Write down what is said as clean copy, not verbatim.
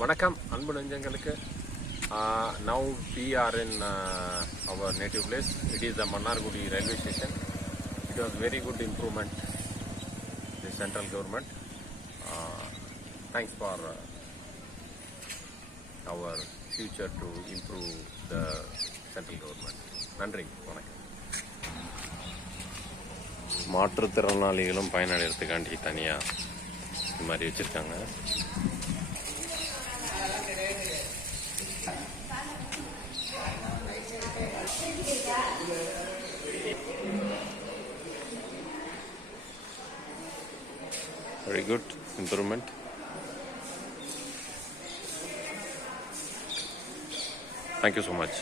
வணக்கம் அன்பு நெஞ்சங்களுக்கு. Now we are in our native place. It is the Mannargudi railway station. It was very good improvement, the central government. Thanks for our future to improve the central government. நன்றி, வணக்கம். மாற்றுத்திறனாளிகளும் பயனடைகிறதுக்காண்டி தனியாக இது மாதிரி வச்சுருக்காங்க. Very good improvement. Thank you so much.